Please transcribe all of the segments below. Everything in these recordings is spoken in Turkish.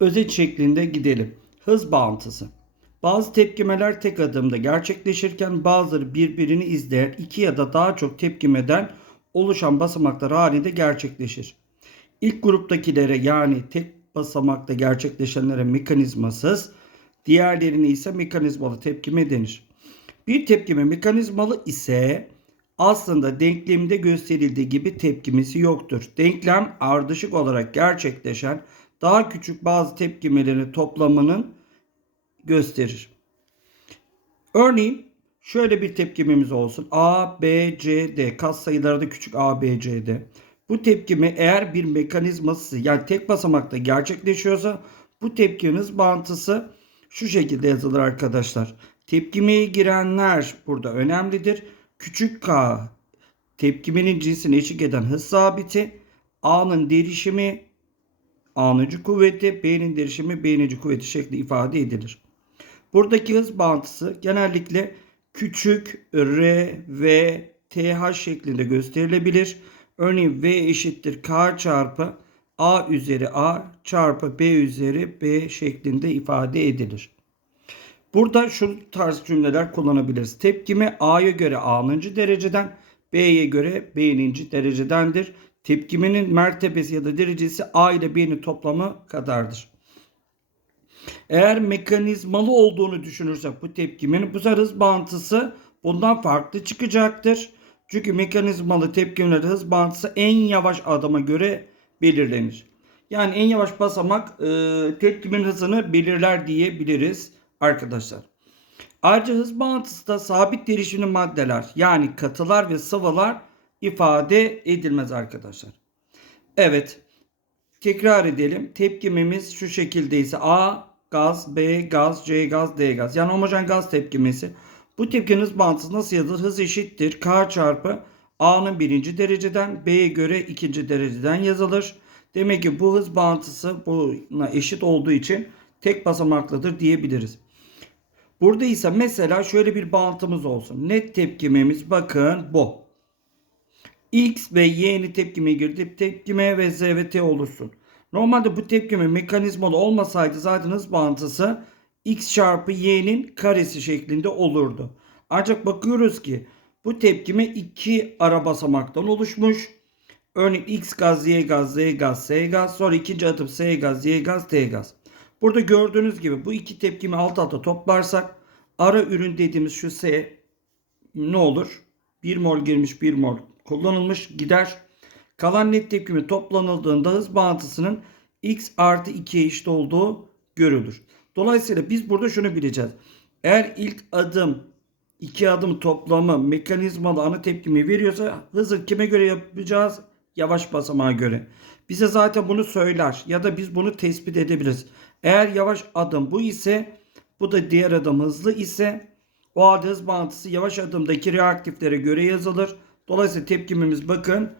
Özet şeklinde gidelim. Hız bağıntısı. Bazı tepkimeler tek adımda gerçekleşirken bazıları birbirini izleyen iki ya da daha çok tepkimeden oluşan basamaklar halinde gerçekleşir. İlk gruptakilere yani tek basamakta gerçekleşenlere mekanizmasız, diğerlerine ise mekanizmalı tepkime denir. Bir tepkime mekanizmalı ise aslında denklemde gösterildiği gibi tepkimesi yoktur. Denklem ardışık olarak gerçekleşen daha küçük bazı tepkimelerin toplamının gösterir. Örneğin şöyle bir tepkimemiz olsun. A, B, C, D. Kas sayıları da küçük A, B, C, D. Bu tepkime eğer bir mekanizması yani tek basamakta gerçekleşiyorsa bu tepkinin bağıntısı şu şekilde yazılır arkadaşlar. Tepkimeye girenler burada önemlidir. Küçük k tepkimenin cinsine eşlik eden hız sabiti. A'nın derişimi A'nıncı kuvveti, B'nin derişimi B'ninci kuvveti şekli ifade edilir. Buradaki hız bağıntısı genellikle küçük r, v, th şeklinde gösterilebilir. Örneğin v eşittir k çarpı a üzeri a çarpı b üzeri b şeklinde ifade edilir. Burada şu tarz cümleler kullanabiliriz. Tepkime A'ya göre A'nıncı dereceden, B'ye göre B'ninci derecedendir. Tepkimenin mertebesi ya da derecesi A ile B'nin toplamı kadardır. Eğer mekanizmalı olduğunu düşünürsek bu tepkimenin bu hız bağıntısı bundan farklı çıkacaktır. Çünkü mekanizmalı tepkimelerde hız bağıntısı en yavaş adama göre belirlenir. Yani en yavaş basamak e, tepkimin hızını belirler diyebiliriz arkadaşlar. Ayrıca hız bağıntısı da sabit derişimli maddeler yani katılar ve sıvılar ifade edilmez arkadaşlar. Evet tekrar edelim. Tepkimemiz şu şekildeyse A gaz, B gaz, C gaz, D gaz. Yani homojen gaz tepkimesi. Bu tepkinin hız bağıntısı nasıl yazılır? Hız eşittir K çarpı A'nın birinci dereceden B'ye göre ikinci dereceden yazılır. Demek ki bu hız bağıntısı buna eşit olduğu için tek basamaklıdır diyebiliriz. Burada ise mesela şöyle bir bağıntımız olsun. Net tepkimemiz bakın bu. X ve Y'ni tepkime girdi. Tepkime ve Z ve T olursun. Normalde bu tepkime mekanizmalı olmasaydı zaten hız bağıntısı X çarpı Y'nin karesi şeklinde olurdu. Ancak bakıyoruz ki bu tepkime iki ara basamaktan oluşmuş. Örneğin X gaz, Y gaz, Z gaz, S gaz. Sonra ikinci adım S gaz, Y gaz, T gaz. Burada gördüğünüz gibi bu iki tepkimi alt alta toplarsak ara ürün dediğimiz şu S ne olur? 1 mol girmiş 1 mol kullanılmış gider. Kalan net tepkimi toplanıldığında hız bağıntısının x artı 2'ye eşit olduğu görülür. Dolayısıyla biz burada şunu bileceğiz. Eğer ilk adım iki adım toplamı mekanizmalı ana tepkimi veriyorsa hızı kime göre yapacağız? Yavaş basamağa göre. Bize zaten bunu söyler ya da biz bunu tespit edebiliriz. Eğer yavaş adım bu ise bu da diğer adım hızlı ise o halde hız bağıntısı yavaş adımdaki reaktiflere göre yazılır. Dolayısıyla tepkimimiz bakın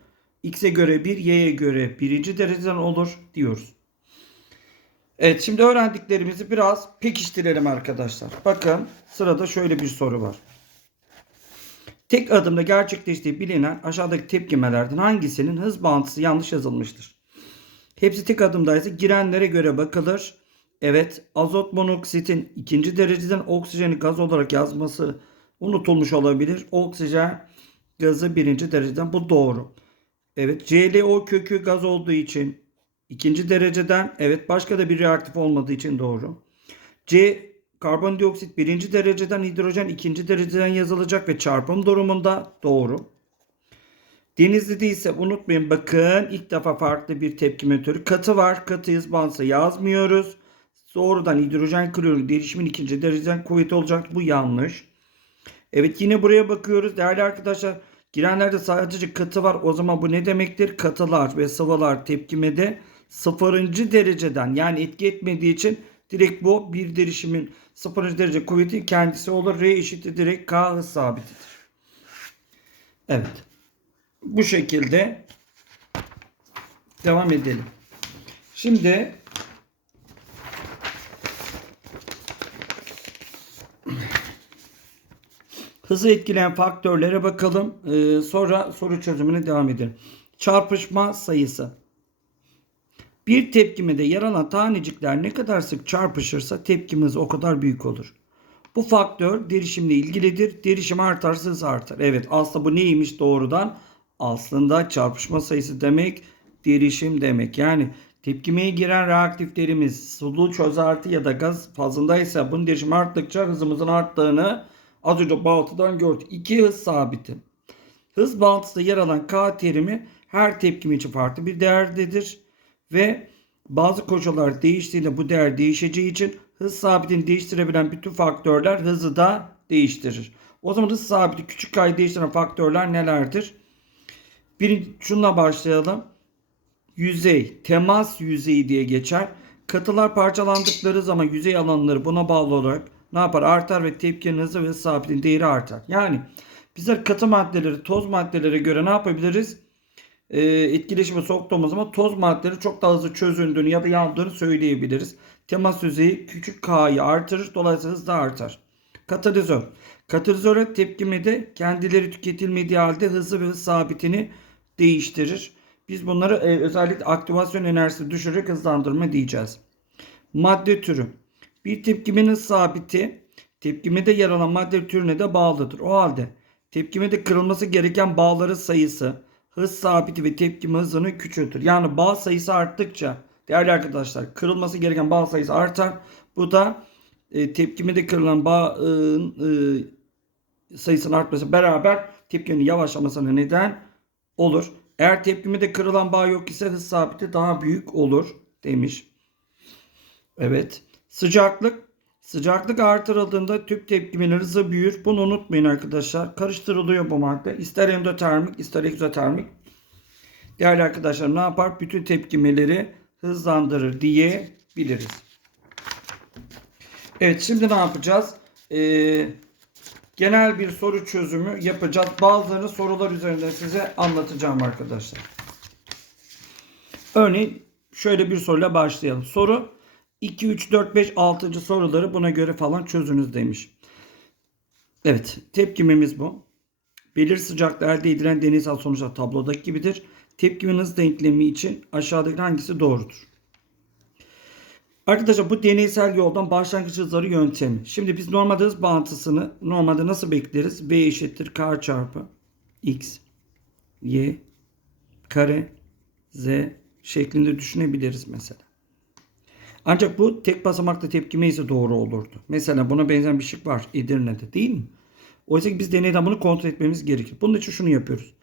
x'e göre 1, y'ye göre birinci dereceden olur diyoruz. Evet şimdi öğrendiklerimizi biraz pekiştirelim arkadaşlar. Bakın sırada şöyle bir soru var. Tek adımda gerçekleştiği bilinen aşağıdaki tepkimelerden hangisinin hız bağıntısı yanlış yazılmıştır? Hepsi tek adımdaysa girenlere göre bakılır. Evet azot monoksitin ikinci dereceden oksijeni gaz olarak yazması unutulmuş olabilir. Oksijen gazı birinci dereceden bu doğru. Evet ClO kökü gaz olduğu için ikinci dereceden evet başka da bir reaktif olmadığı için doğru. C karbondioksit birinci dereceden hidrojen ikinci dereceden yazılacak ve çarpım durumunda doğru. Denizli'de ise unutmayın bakın ilk defa farklı bir tepkime türü katı var. Katı hızbansa yazmıyoruz. Doğrudan hidrojen klorür derişimin ikinci dereceden kuvveti olacak. Bu yanlış. Evet yine buraya bakıyoruz. Değerli arkadaşlar girenlerde sadece katı var. O zaman bu ne demektir? Katılar ve sıvılar tepkimede sıfırıncı dereceden yani etki etmediği için direkt bu bir derişimin sıfırıncı derece kuvveti kendisi olur. R eşittir direkt K hız sabitidir. Evet. Bu şekilde devam edelim. Şimdi hızı etkileyen faktörlere bakalım. Ee, sonra soru çözümüne devam edelim. Çarpışma sayısı. Bir tepkimede yer alan tanecikler ne kadar sık çarpışırsa tepkime hızı o kadar büyük olur. Bu faktör derişimle ilgilidir. Derişim artarsa hız artar. Evet aslında bu neymiş doğrudan? Aslında çarpışma sayısı demek derişim demek. Yani tepkimeye giren reaktiflerimiz sulu çözelti ya da gaz fazındaysa bunun derişimi arttıkça hızımızın arttığını az önce bağıntıdan gördük. İki hız sabiti. Hız bağıntısında yer alan K terimi her tepkime için farklı bir değerdedir. Ve bazı koşullar değiştiğinde bu değer değişeceği için hız sabitini değiştirebilen bütün faktörler hızı da değiştirir. O zaman hız sabiti küçük k'yı değiştiren faktörler nelerdir? Bir, şununla başlayalım. Yüzey, temas yüzeyi diye geçer. Katılar parçalandıkları zaman yüzey alanları buna bağlı olarak ne yapar? Artar ve tepkinin hızı ve sabitin değeri artar. Yani bizler katı maddeleri toz maddelere göre ne yapabiliriz? Ee, etkileşime soktuğumuz zaman toz maddeleri çok daha hızlı çözüldüğünü ya da yandığını söyleyebiliriz. Temas yüzeyi küçük k'yı artırır. Dolayısıyla hız da artar. Katalizör. Katalizöre tepkimede kendileri tüketilmediği halde hızı ve hız sabitini değiştirir. Biz bunları e, özellikle aktivasyon enerjisi düşürerek hızlandırma diyeceğiz. Madde türü. Bir tepkimenin sabiti tepkimede yer alan madde türüne de bağlıdır. O halde tepkimede kırılması gereken bağların sayısı hız sabiti ve tepkime hızını küçültür. Yani bağ sayısı arttıkça değerli arkadaşlar kırılması gereken bağ sayısı artar. Bu da e, tepkimede kırılan bağın e, sayısının artması beraber tepkimenin yavaşlamasına neden olur. Eğer tepkimede kırılan bağ yok ise hız sabiti daha büyük olur demiş. Evet. Sıcaklık. Sıcaklık artırıldığında tüp tepkimenin hızı büyür. Bunu unutmayın arkadaşlar. Karıştırılıyor bu madde. İster endotermik ister egzotermik. Değerli arkadaşlar ne yapar? Bütün tepkimeleri hızlandırır diyebiliriz. Evet şimdi ne yapacağız? Ee, genel bir soru çözümü yapacağız. Bazılarını sorular üzerinden size anlatacağım arkadaşlar. Örneğin şöyle bir soruyla başlayalım. Soru 2, 3, 4, 5, 6. soruları buna göre falan çözünüz demiş. Evet tepkimemiz bu. Belir sıcaklığı elde edilen deneysel sonuçlar tablodaki gibidir. Tepkimin hız denklemi için aşağıdaki hangisi doğrudur? Arkadaşlar bu deneysel yoldan başlangıç hızları yöntemi. Şimdi biz normalde hız bağıntısını normalde nasıl bekleriz? V eşittir K çarpı X, Y, kare, Z şeklinde düşünebiliriz mesela. Ancak bu tek basamaklı tepkime ise doğru olurdu. Mesela buna benzer bir şık var Edirne'de değil mi? Oysa ki biz deneyden bunu kontrol etmemiz gerekir. Bunun için şunu yapıyoruz.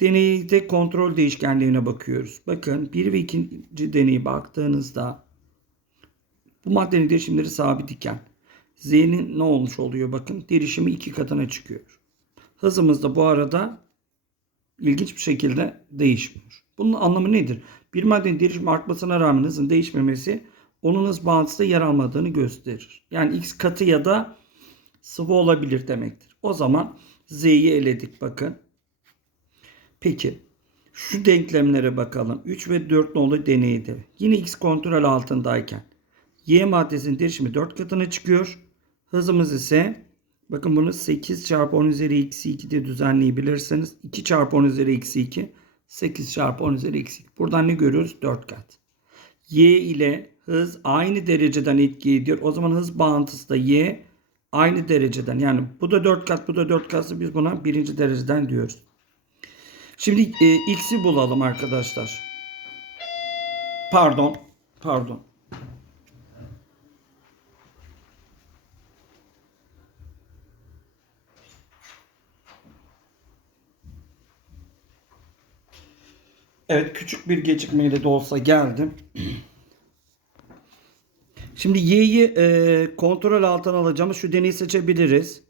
Deneyde kontrol değişkenliğine bakıyoruz. Bakın bir ve ikinci deneyi baktığınızda bu maddenin derişimleri sabit iken Z'nin ne olmuş oluyor bakın. Derişimi iki katına çıkıyor. Hızımız da bu arada ilginç bir şekilde değişmiyor. Bunun anlamı nedir? Bir maddenin derişimi artmasına rağmen hızın değişmemesi onun hız bağıntısında yer almadığını gösterir. Yani x katı ya da sıvı olabilir demektir. O zaman z'yi eledik bakın. Peki şu denklemlere bakalım. 3 ve 4 nolu deneyde. Yine x kontrol altındayken y maddesinin derişimi 4 katına çıkıyor. Hızımız ise bakın bunu 8 çarpı 10 üzeri eksi 2 diye düzenleyebilirsiniz. 2 çarpı 10 üzeri eksi 2 8 çarpı 10 üzeri eksi 2. Buradan ne görüyoruz? 4 kat. Y ile hız aynı dereceden etki ediyor. O zaman hız bağıntısı da y aynı dereceden. Yani bu da 4 kat bu da 4 katsa biz buna birinci dereceden diyoruz. Şimdi e, x'i bulalım arkadaşlar. Pardon. Pardon. Evet küçük bir gecikmeyle de olsa geldim. Şimdi y'yi e, kontrol altına alacağımız şu deneyi seçebiliriz.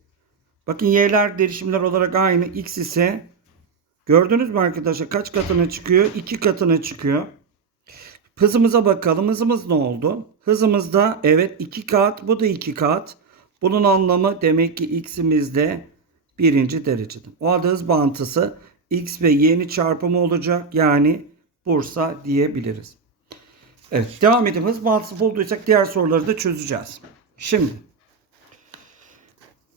Bakın y'ler derişimler olarak aynı. x ise gördünüz mü arkadaşlar kaç katına çıkıyor? 2 katına çıkıyor. Hızımıza bakalım. Hızımız ne oldu? Hızımız da evet 2 kat. Bu da 2 kat. Bunun anlamı demek ki x'imiz de birinci derecede. O halde hız bağıntısı x ve y'nin çarpımı olacak. Yani Bursa diyebiliriz. Evet devam edelim. Hız bağıntısı bulduysak diğer soruları da çözeceğiz. Şimdi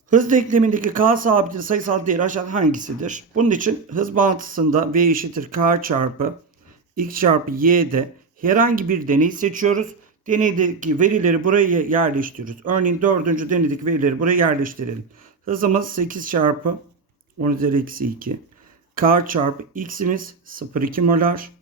hız denklemindeki k sabitinin sayısal değeri aşağıda hangisidir? Bunun için hız bağıntısında v eşittir k çarpı x çarpı y'de Herhangi bir deney seçiyoruz. Deneydeki verileri buraya yerleştiriyoruz. Örneğin dördüncü deneydeki verileri buraya yerleştirelim. Hızımız 8 çarpı 10 üzeri eksi 2. K çarpı x'imiz 0,2 molar.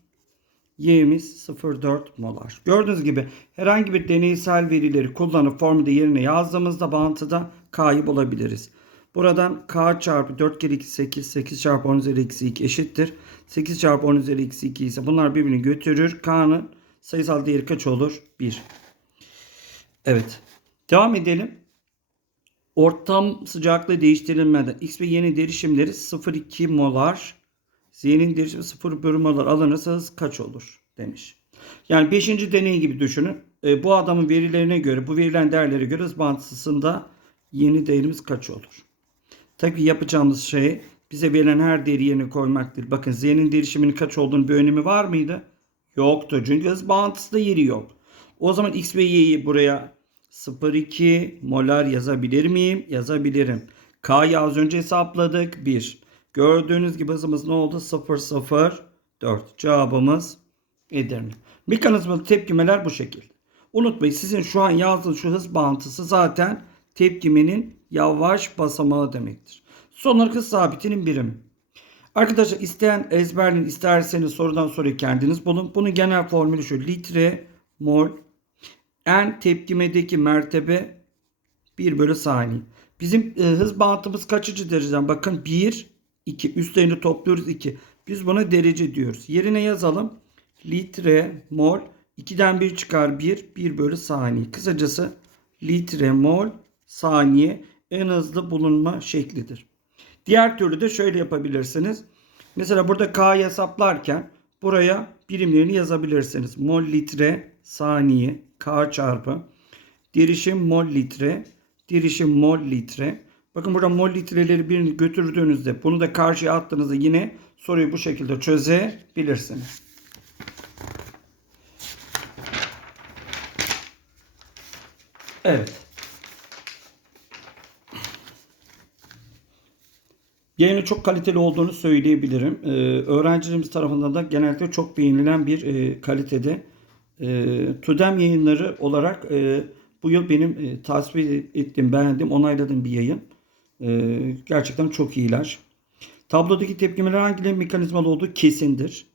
Y'miz 0,4 molar. Gördüğünüz gibi herhangi bir deneysel verileri kullanıp formülde yerine yazdığımızda bağıntıda K'yı bulabiliriz. Buradan K çarpı 4 kere 2 8, 8 çarpı 10 üzeri eksi 2 eşittir. 8 çarpı 10 üzeri eksi 2 ise bunlar birbirini götürür. K'nın sayısal değeri kaç olur? 1. Evet. Devam edelim. Ortam sıcaklığı değiştirilmeden X ve Y'nin derişimleri 0,2 molar. Z'nin derişimi 0 bölü molar alınırsa hız kaç olur? Demiş. Yani 5. deney gibi düşünün. E, bu adamın verilerine göre, bu verilen değerlere göre bağıntısında yeni değerimiz kaç olur? Tabii yapacağımız şey bize verilen her değeri yerine koymaktır. Bakın Z'nin derişiminin kaç olduğunu bir önemi var mıydı? Yoktu. Çünkü hız bağıntısında yeri yok. O zaman X ve Y'yi buraya 0,2 molar yazabilir miyim? Yazabilirim. K'yı az önce hesapladık. 1. Gördüğünüz gibi hızımız ne oldu? 0,04. Cevabımız Edirne. Mekanizmalı tepkimeler bu şekilde. Unutmayın sizin şu an yazdığınız şu hız bağıntısı zaten tepkimenin yavaş basamağı demektir. Son olarak hız sabitinin birimi. Arkadaşlar isteyen ezberleyin isterseniz sorudan soruyu kendiniz bulun. Bunun genel formülü şu litre mol en tepkimedeki mertebe 1 bölü saniye. Bizim e, hız bağıntımız kaçıncı dereceden? Bakın 1, 2. Üstlerini topluyoruz 2. Biz buna derece diyoruz. Yerine yazalım. Litre mol 2'den 1 çıkar 1. 1 bölü saniye. Kısacası litre mol saniye en hızlı bulunma şeklidir. Diğer türlü de şöyle yapabilirsiniz. Mesela burada K'yı hesaplarken buraya birimlerini yazabilirsiniz. Mol litre saniye K çarpı derişim mol litre derişim mol litre. Bakın burada mol litreleri birini götürdüğünüzde bunu da karşıya attığınızda yine soruyu bu şekilde çözebilirsiniz. Evet. Yayının çok kaliteli olduğunu söyleyebilirim. Ee, öğrencilerimiz tarafından da genellikle çok beğenilen bir e, kalitede. E, Tudem yayınları olarak e, bu yıl benim e, tasvip ettiğim, beğendiğim, onayladığım bir yayın. E, gerçekten çok iyiler. Tablodaki tepkimeler hangileri mekanizmalı olduğu kesindir.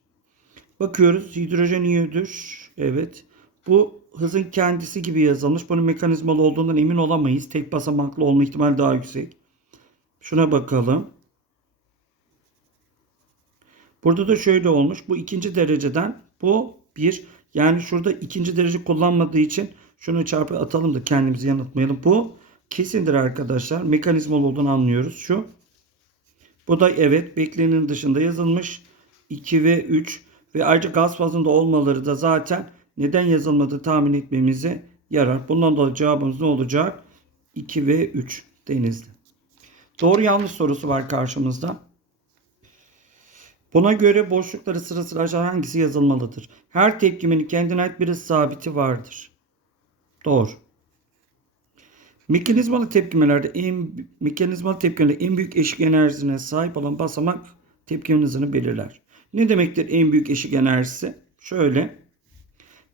Bakıyoruz hidrojen iyödür. Evet. Bu hızın kendisi gibi yazılmış. Bunun mekanizmalı olduğundan emin olamayız. Tek basamaklı olma ihtimali daha yüksek. Şuna bakalım. Burada da şöyle olmuş. Bu ikinci dereceden bu bir. Yani şurada ikinci derece kullanmadığı için şunu çarpı atalım da kendimizi yanıltmayalım. Bu kesindir arkadaşlar. Mekanizmalı olduğunu anlıyoruz. Şu. Bu da evet beklenenin dışında yazılmış. 2 ve 3 ve ayrıca gaz fazında olmaları da zaten neden yazılmadığı tahmin etmemize yarar. Bundan dolayı cevabımız ne olacak? 2 ve 3 denizli. Doğru yanlış sorusu var karşımızda. Buna göre boşlukları sıra sıra hangisi yazılmalıdır? Her tepkimenin kendine ait bir sabiti vardır. Doğru. Mekanizmalı tepkimelerde en mekanizmalı tepkimelerde en büyük eşik enerjisine sahip olan basamak tepkimin hızını belirler. Ne demektir en büyük eşik enerjisi? Şöyle.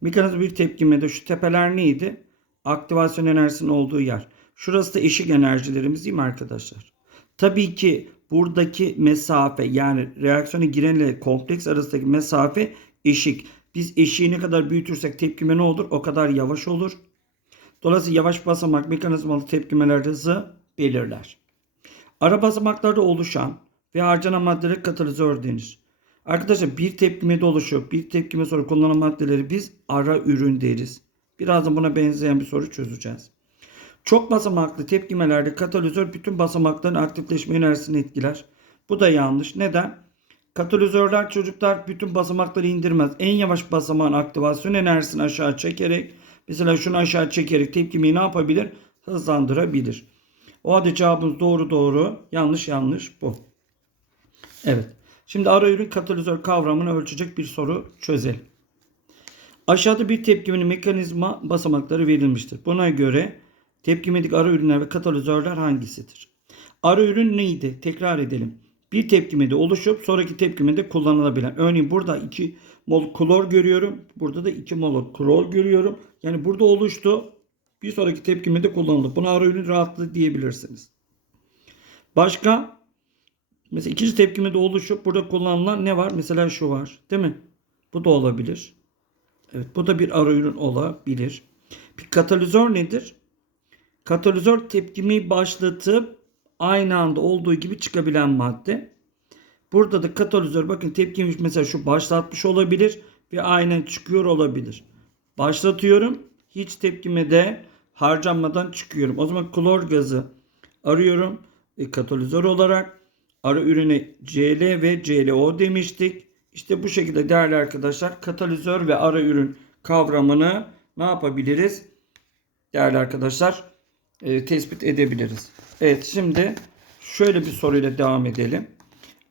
Mekanizma bir tepkimede şu tepeler neydi? Aktivasyon enerjisinin olduğu yer. Şurası da eşik enerjilerimiz değil mi arkadaşlar? Tabii ki buradaki mesafe yani reaksiyona girenle kompleks arasındaki mesafe eşik. Biz eşiği ne kadar büyütürsek tepkime ne olur? O kadar yavaş olur. Dolayısıyla yavaş basamak mekanizmalı tepkimelerde hızı belirler. Ara basamaklarda oluşan ve harcanan maddelere katalizör denir. Arkadaşlar bir tepkimede oluşuyor. Bir tepkime sonra kullanılan maddeleri biz ara ürün deriz. Birazdan buna benzeyen bir soru çözeceğiz. Çok basamaklı tepkimelerde katalizör bütün basamakların aktifleşme enerjisini etkiler. Bu da yanlış. Neden? Katalizörler çocuklar bütün basamakları indirmez. En yavaş basamağın aktivasyon enerjisini aşağı çekerek mesela şunu aşağı çekerek tepkimeyi ne yapabilir? Hızlandırabilir. O halde cevabımız doğru doğru, yanlış yanlış bu. Evet. Şimdi ara ürün katalizör kavramını ölçecek bir soru çözelim. Aşağıda bir tepkimenin mekanizma basamakları verilmiştir. Buna göre tepkimedeki ara ürünler ve katalizörler hangisidir? Ara ürün neydi? Tekrar edelim. Bir tepkimede oluşup sonraki tepkimede kullanılabilen. Örneğin burada iki mol klor görüyorum. Burada da 2 mol klor görüyorum. Yani burada oluştu. Bir sonraki tepkimede kullanıldı. Buna ara ürün rahatlığı diyebilirsiniz. Başka mesela ikinci tepkimede oluşup burada kullanılan ne var? Mesela şu var. Değil mi? Bu da olabilir. Evet bu da bir ara ürün olabilir. Bir katalizör nedir? Katalizör tepkimi başlatıp aynı anda olduğu gibi çıkabilen madde. Burada da katalizör bakın tepkimi mesela şu başlatmış olabilir ve aynen çıkıyor olabilir. Başlatıyorum. Hiç tepkime de harcanmadan çıkıyorum. O zaman klor gazı arıyorum. E, katalizör olarak ara ürüne Cl ve ClO demiştik. İşte bu şekilde değerli arkadaşlar katalizör ve ara ürün kavramını ne yapabiliriz? Değerli arkadaşlar e, tespit edebiliriz. Evet şimdi şöyle bir soruyla devam edelim.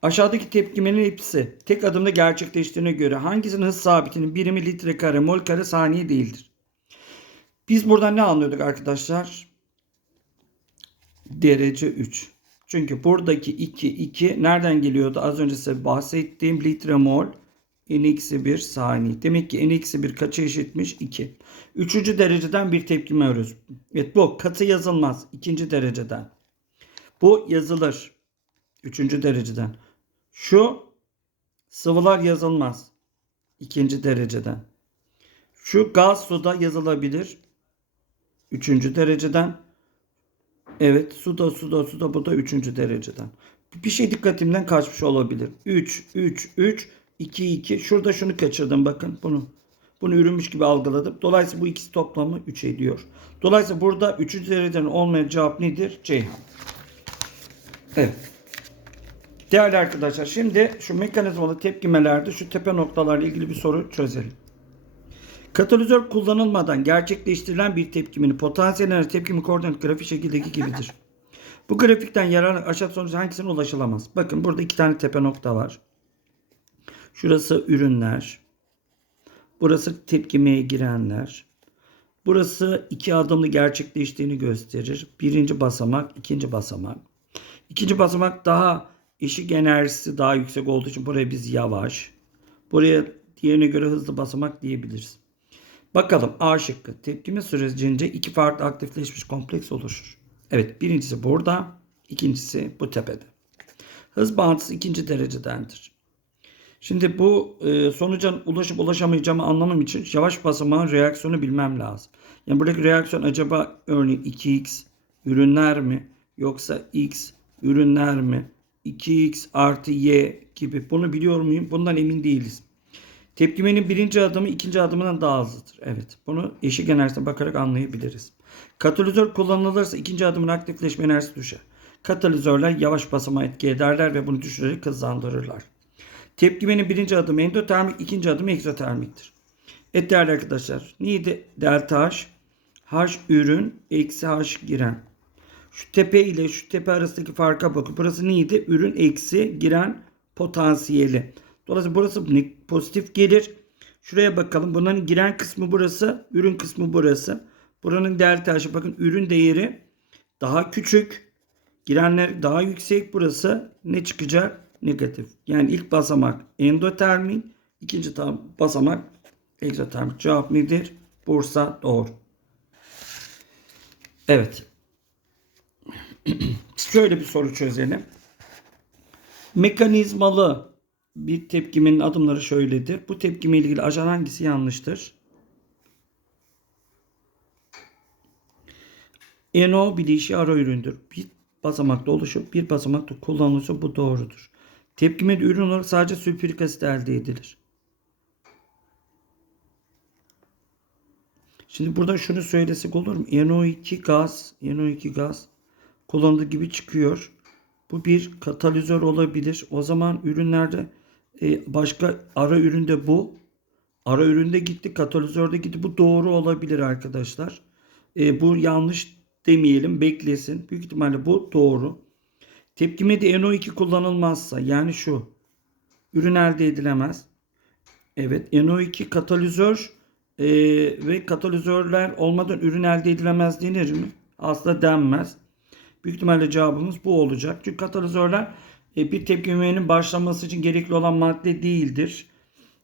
Aşağıdaki tepkimenin hepsi tek adımda gerçekleştiğine göre hangisinin hız sabitinin birimi litre kare mol kare saniye değildir? Biz buradan ne anlıyorduk arkadaşlar? Derece 3. Çünkü buradaki 2 2 nereden geliyordu? Az önce size bahsettiğim litre mol n-1 saniye. Demek ki n-1 kaça eşitmiş? 2. Üçüncü dereceden bir tepkime arıyoruz. Evet bu katı yazılmaz. ikinci dereceden. Bu yazılır. Üçüncü dereceden. Şu sıvılar yazılmaz. ikinci dereceden. Şu gaz suda yazılabilir. Üçüncü dereceden. Evet suda suda suda bu da üçüncü dereceden. Bir şey dikkatimden kaçmış olabilir. 3, 3, 3, 2, 2. Şurada şunu kaçırdım bakın bunu. Bunu ürünmüş gibi algıladım. Dolayısıyla bu ikisi toplamı 3 ediyor. Dolayısıyla burada 3. dereceden olmayan cevap nedir? Ceyhan. Evet. Değerli arkadaşlar şimdi şu mekanizmalı tepkimelerde şu tepe noktalarla ilgili bir soru çözelim. Katalizör kullanılmadan gerçekleştirilen bir tepkimin potansiyel enerji tepkimi koordinat grafiği şekildeki gibidir. Bu grafikten yararlanarak aşağı sonucu hangisine ulaşılamaz? Bakın burada iki tane tepe nokta var. Şurası ürünler. Burası tepkimeye girenler. Burası iki adımlı gerçekleştiğini gösterir. Birinci basamak, ikinci basamak. İkinci basamak daha eşik enerjisi daha yüksek olduğu için buraya biz yavaş. Buraya diğerine göre hızlı basamak diyebiliriz. Bakalım A şıkkı. Tepkime sürecince iki farklı aktifleşmiş kompleks oluşur. Evet birincisi burada. ikincisi bu tepede. Hız bağıntısı ikinci derecedendir. Şimdi bu e, sonuca ulaşıp ulaşamayacağımı anlamam için yavaş basamağın reaksiyonu bilmem lazım. Yani buradaki reaksiyon acaba örneğin 2x ürünler mi yoksa x ürünler mi 2x artı y gibi bunu biliyor muyum? Bundan emin değiliz. Tepkimenin birinci adımı ikinci adımından daha hızlıdır. Evet bunu eşik enerjisine bakarak anlayabiliriz. Katalizör kullanılırsa ikinci adımın aktifleşme enerjisi düşer. Katalizörler yavaş basamağa etki ederler ve bunu düşürerek hızlandırırlar. Tepkimenin birinci adımı endotermik, ikinci adımı egzotermiktir. Evet değerli arkadaşlar. Neydi? Delta H. H ürün eksi H giren. Şu tepe ile şu tepe arasındaki farka bakın. Burası neydi? Ürün eksi giren potansiyeli. Dolayısıyla burası pozitif gelir. Şuraya bakalım. Bunların giren kısmı burası. Ürün kısmı burası. Buranın delta H'ı bakın ürün değeri daha küçük. Girenler daha yüksek. Burası ne çıkacak? Negatif. Yani ilk basamak endotermik. ikinci basamak egzotermik. Cevap nedir? Bursa doğru. Evet. Şöyle bir soru çözelim. Mekanizmalı bir tepkimenin adımları şöyledir. Bu tepkime ilgili ajan hangisi yanlıştır? NO bileşiği ara üründür. Bir basamakta oluşup bir basamakta kullanılırsa bu doğrudur. Tepkime ürün olarak sadece sülfürik asit elde edilir. Şimdi burada şunu söylesek olur mu? NO2 gaz, NO2 gaz kullanıldığı gibi çıkıyor. Bu bir katalizör olabilir. O zaman ürünlerde e, başka ara üründe bu. Ara üründe gitti, katalizörde gitti. Bu doğru olabilir arkadaşlar. E, bu yanlış demeyelim, beklesin. Büyük ihtimalle bu doğru. Tepkimede NO2 kullanılmazsa yani şu ürün elde edilemez. Evet NO2 katalizör e, ve katalizörler olmadan ürün elde edilemez denir mi? Aslında denmez. Büyük ihtimalle cevabımız bu olacak. Çünkü katalizörler e, bir tepkimenin başlaması için gerekli olan madde değildir.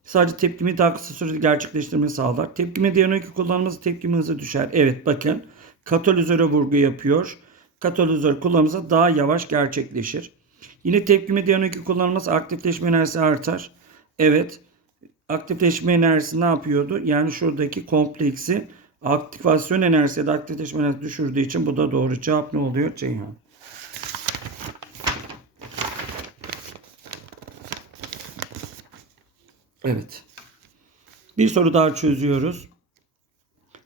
Sadece tepkimi daha kısa sürede gerçekleştirmeyi sağlar. Tepkime dayanıklı kullanılması tepkimi hızı düşer. Evet bakın katalizöre vurgu yapıyor. Katalizör kullanılırsa daha yavaş gerçekleşir. Yine tepkime dayanıklı kullanılması aktifleşme enerjisi artar. Evet aktifleşme enerjisi ne yapıyordu? Yani şuradaki kompleksi aktivasyon enerjisi ya da aktifleşme enerjisi düşürdüğü için bu da doğru. Cevap ne oluyor? Ceyhan. Evet. Bir soru daha çözüyoruz.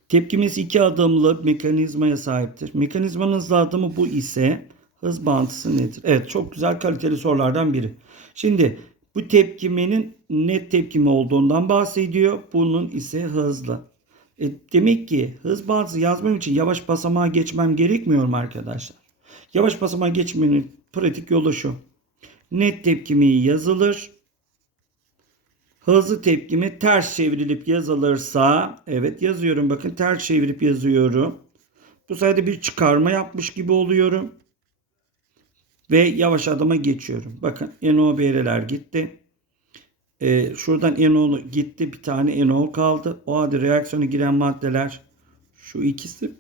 Tepkimiz iki adımlı mekanizmaya sahiptir. Mekanizmanın hızlı adımı bu ise hız bağıntısı nedir? Evet çok güzel kaliteli sorulardan biri. Şimdi bu tepkimenin net tepkime olduğundan bahsediyor. Bunun ise hızlı. E, demek ki hız bağıntısı yazmam için yavaş basamağa geçmem gerekmiyor mu arkadaşlar? Yavaş basamağa geçmenin pratik yolu şu. Net tepkimi yazılır. Hızlı tepkimi ters çevrilip yazılırsa evet yazıyorum bakın ters çevirip yazıyorum. Bu sayede bir çıkarma yapmış gibi oluyorum. Ve yavaş adıma geçiyorum. Bakın NOBR'ler gitti. Ee, şuradan NO gitti. Bir tane NO kaldı. O halde reaksiyona giren maddeler şu ikisi.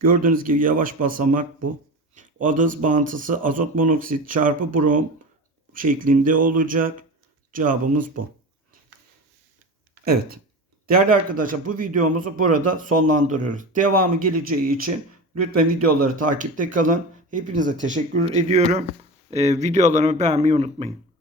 Gördüğünüz gibi yavaş basamak bu. O da hız bağıntısı azot monoksit çarpı brom şeklinde olacak. Cevabımız bu. Evet. Değerli arkadaşlar bu videomuzu burada sonlandırıyoruz. Devamı geleceği için lütfen videoları takipte kalın. Hepinize teşekkür ediyorum. Ee, videolarımı beğenmeyi unutmayın.